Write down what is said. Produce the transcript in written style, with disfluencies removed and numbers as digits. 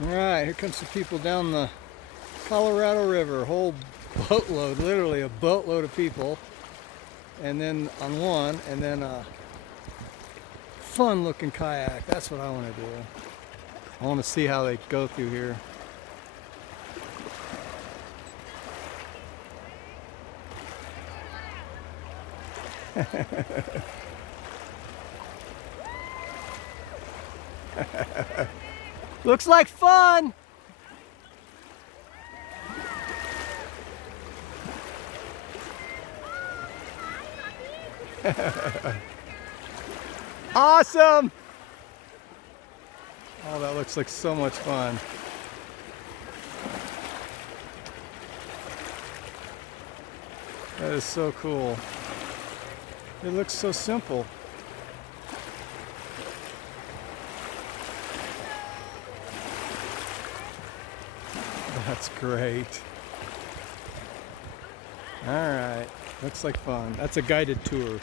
Alright, here comes some people down the Colorado River. A whole boatload, literally a boatload of people. And then on one, and then a fun looking kayak. That's what I want to do. I want to see how they go through here. Looks like fun! Awesome! Oh, that looks like so much fun. That is so cool. It looks so simple. That's great. All right, looks like fun. That's a guided tour.